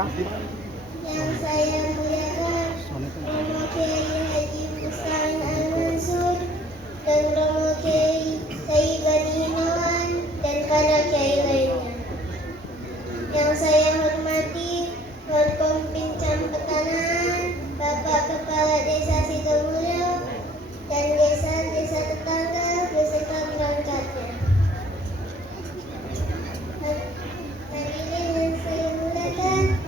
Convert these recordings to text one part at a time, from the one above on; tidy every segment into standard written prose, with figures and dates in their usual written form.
Yang saya muliakan Romo Kiai Haji Muslan Al-Mansur dan Romo Kiai Saibani Himawan dan para kiai lainnya. Yang saya hormati Forkom Pincam Pertanahan, Bapak Kepala Desa Sidomulyo dan desa-desa tetangga beserta perangkatnya. Hadirin yang saya muliakan,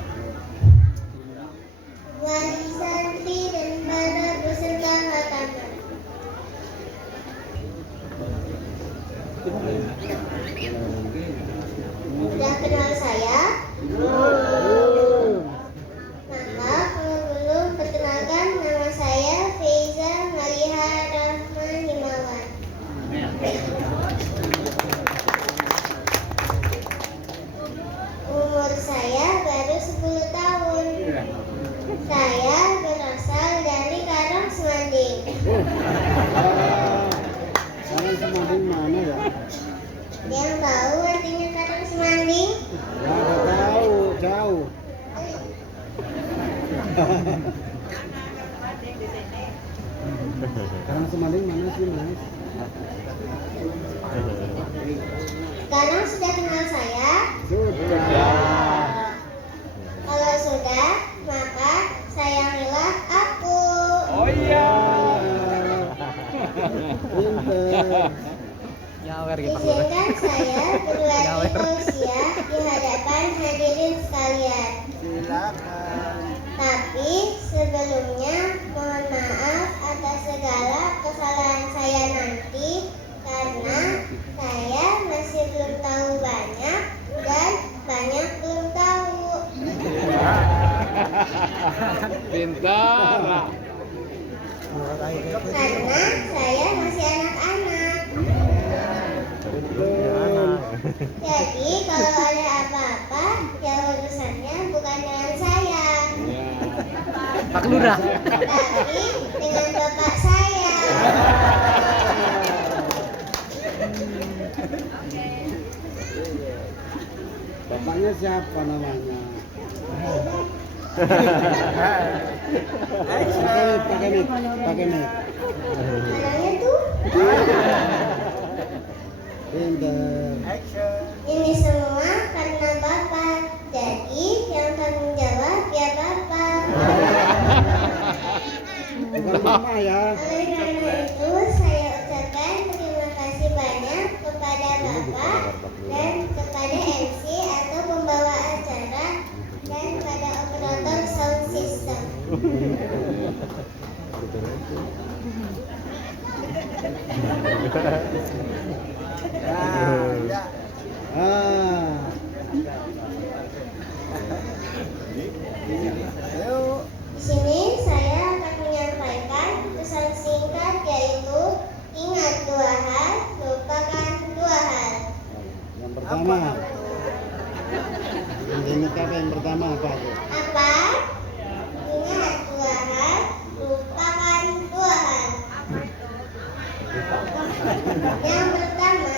wali santri dan para peserta khataman. Sudah kenal saya? Maka kalau belum, perkenalkan, nama saya Feiza Maliha Rahma Himawan. Umur saya baru 10 tahun. Saya berasal dari Karang Semanding. Karang Semanding mana ya? Yang tahu artinya Karang Semanding? Nggak tahu, jauh. Karang Semanding mana sih, Mas? Sekarang sudah kenal saya? Sudah. Kalau sudah, maka sayangilah aku. Oh iya. Pinter. Izinkan saya berlatih tausiah di hadapan hadirin sekalian. Silakan. Tapi sebelumnya mohon maaf atas segala kesalahan saya nanti, karena saya masih belum tahu banyak dan banyak belum tahu. Pintar. Karena saya masih anak-anak. Jadi kalau ada apa-apa, ya urusannya bukan dengan saya, Pak Lurah. tapi dengan bapak saya. Bapaknya siapa namanya? Pakai mic. Orangnya tuh, Pinter. ini semua karena bapak. Jadi yang tanggung jawab ya bapak. Bukan mama ya. Oleh karena itu, saya ucapkan terima kasih banyak kepada bapak dan kepada MC atau pembawa acara dan pada operator sound system. Ah. Di sini saya akan menyampaikan pesan singkat, yaitu ingat 2 hal, lupakan 2 hal. Yang pertama. Ini kata yang pertama apa tuh? Apa? Ingat 2 hal, lupakan 2 hal. Yang pertama,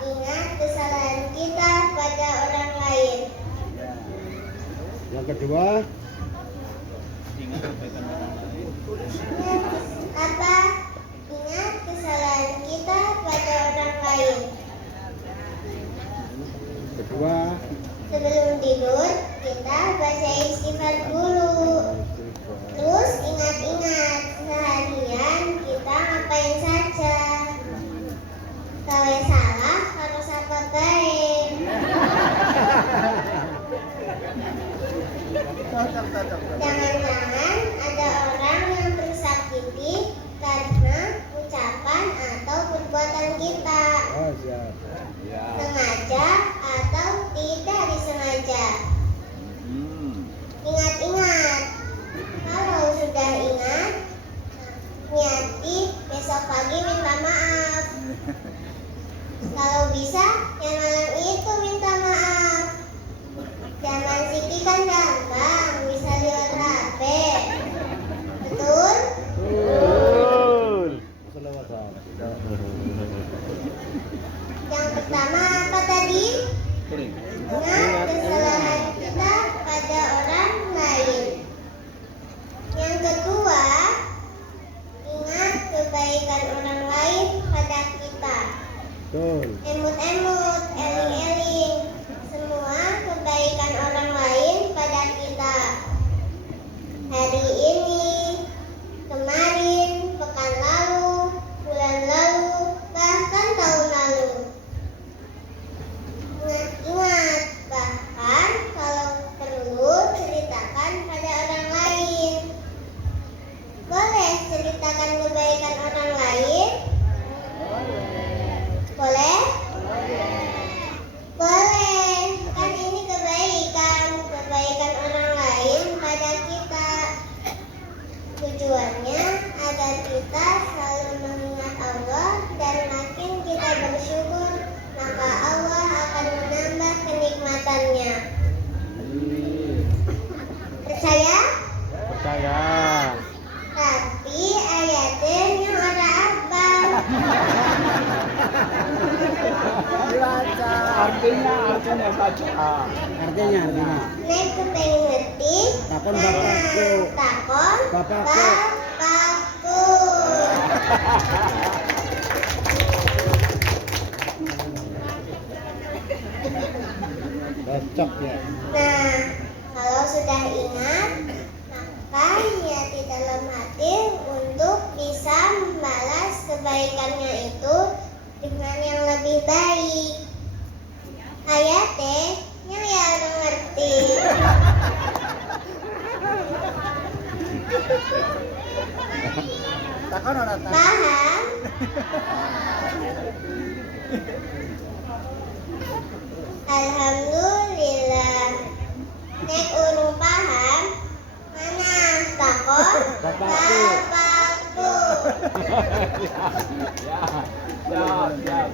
ingat kesalahan kita pada orang lain. Yang kedua, Apa? Ingat kesalahan kita pada orang lain. kedua, Sebelum tidur, kita baca istighfar dulu. Terus ingat-ingat seharian kita ngapain saja. Kalau salah harus apa baik. Jangan-jangan ada orang yang tersakiti karena ucapan atau perbuatan kita, oh siap. sengaja atau tidak disengaja. Ingat-ingat, kalau sudah ingat, niati besok pagi minta maaf. Kalau bisa, yang malam itu minta maaf. Zaman Siti kan gampang, bisa lewat HP. Betul? Yang pertama apa tadi? Ingat kesalahan kita pada orang menciptakan kebaikan orang lain? Boleh? Boleh. Kan ini kebaikan orang lain pada kita. Tujuannya agar kita selalu mengingat Allah dan makin kita bersyukur, maka Allah akan menambah kenikmatannya. Percaya? Percaya. Tapi ayatnya yang ora apa? Artinya baca. Artinya. Nek kepengen ngerti, Takon bapakku. Takon Bapakku. bapakku. Cocok ya. Nah, kalau sudah ingat, maka niati dalam hati untuk bisa membalas kebaikannya itu dengan yang lebih baik. Ayatnya yang ya udah ngerti. Takon ora ta? Paham? Alhamdulillah. Nek urung paham, mana takon Bapakku. bapakku. Siap.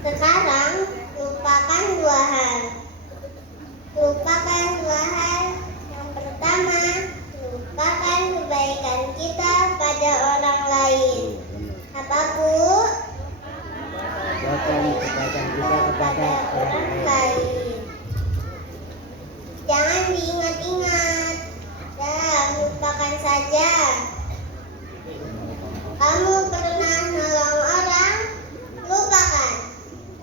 Sekarang lupakan dua hal. Lupakan dua hal. Yang pertama, lupakan kebaikan kita pada orang lain. Apa, Bu? Lupakan kebaikan kita kepada Pada orang lain. Jangan diingat-ingat. Dah, lupakan saja. Kamu pernah nolong orang? Lupakan.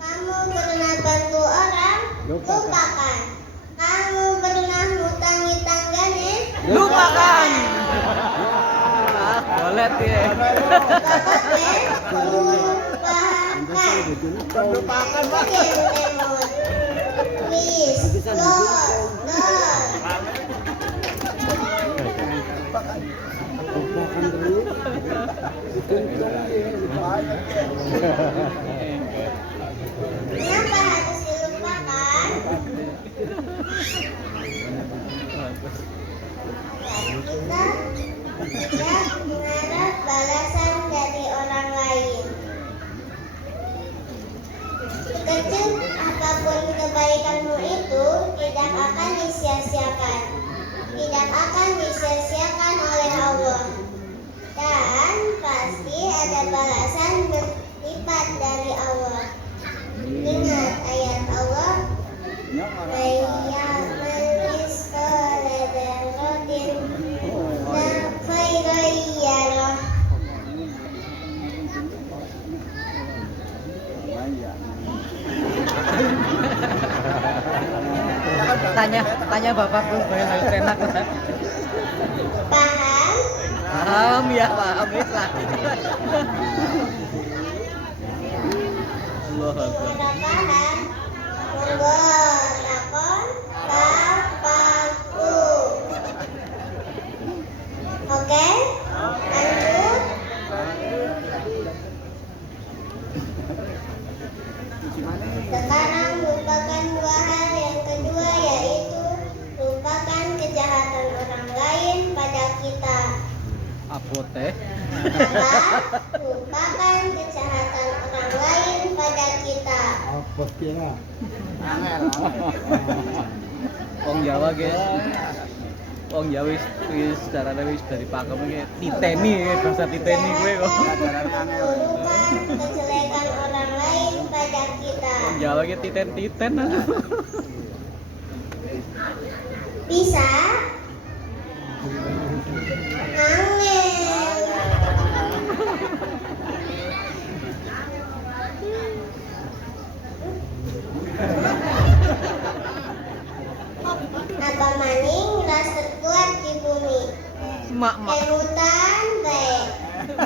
Kamu pernah bantu orang? Lupakan. Kamu pernah ngutangi tangganya? Lupakan. Boleh ya. Lupakan. Please, close. Lupakan dulu. Kenapa harus dilupakan? Kita tidak mengharap balasan dari orang lain. Sekecil apapun kebaikanmu itu tidak akan disia-siakan. Tidak akan disia-siakan oleh Allah. Dan pasti ada balasan berlipat dari Allah. Ingat ayat Allah. Tanya bapakku supaya lebih enak. Paham? Paham ya, paham bisa. Allah Akbar. Sudah paham? Monggo takon bapakku. Oke? Lanjut. Sekarang lupakan dua hal. Yang kedua yaitu lupakan kejahatan orang lain pada kita. Apote. Apa? Lupakan kejahatan orang lain pada kita. Apa kira? Wong Jawa ge. Wong Jawa wis carane wis dari pakem iki titeni bahasa titeni kowe kok. Lupakan kejelekan orang lain pada kita. Wong Jawa ge titen-titen. Bisa? Angel. Apa maning ras terkuat di bumi? Mak. Kemutan baik.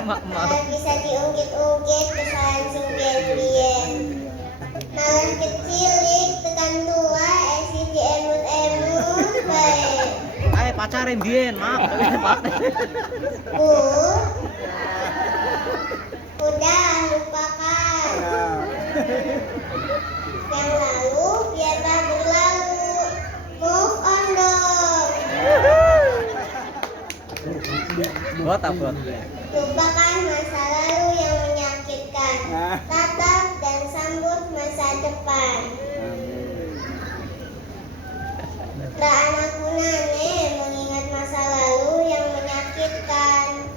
Mak. Malah bisa diungkit-ungkit kesalahan sing biyen-biyen. Malah kecilik tekan tua esi diemut-emut baik. Ayo Pacare mbiyen, maaf. Bu, udah lupakan. Yang lalu biarlah berlalu. Move on dong. Bot apa? Lupakan masa lalu yang menyakitkan. Tatap dan sambut masa depan. Tak anakku nane mengingat masa lalu yang menyakitkan.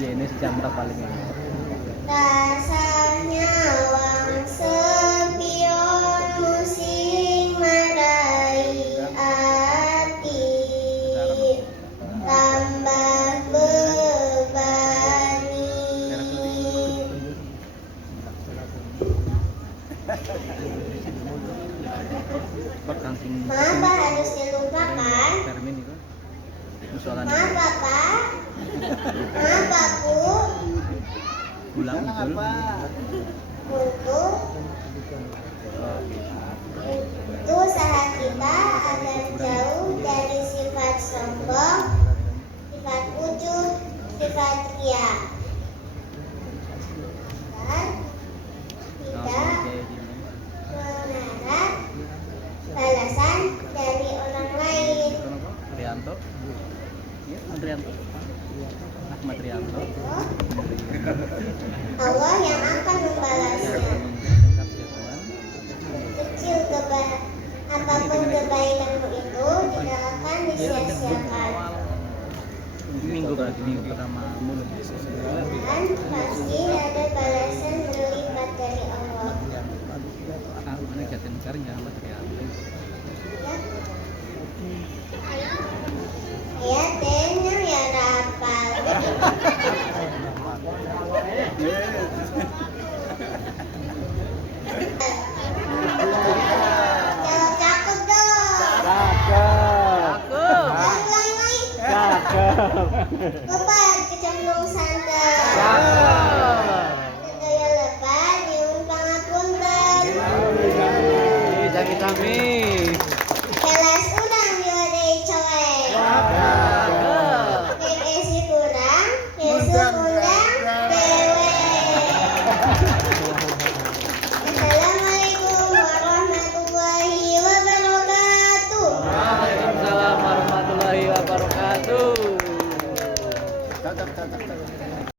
Ya ini sejam berapa paling ini? Rasanya wang sepion musik marai hati. Tambah bebani. Mengapa harus dilupakan? Termin itu. Persoalan Mengapa Pak? Mengapa Bu? ulang betul. Untuk usaha kita agar jauh dari sifat sombong, sifat ujub, sifat riya. Dan tidak mengharap balasan dari orang lain. Trianto. Ya, Trianto. Ahmad Trianto. Allah yang akan membalasnya. Kecil apapun kebaikanmu itu tidak akan disia-siakan. Minggu pertama mulut. Dan pasti ada balasan berlipat dari Allah. Aku ini jatin cari Ahmad Trianto. Ya, tanya ya rapal. Cakep dong. Cakep. Aku. Ulang lagi. Cakep. Bapak kecemplung santai.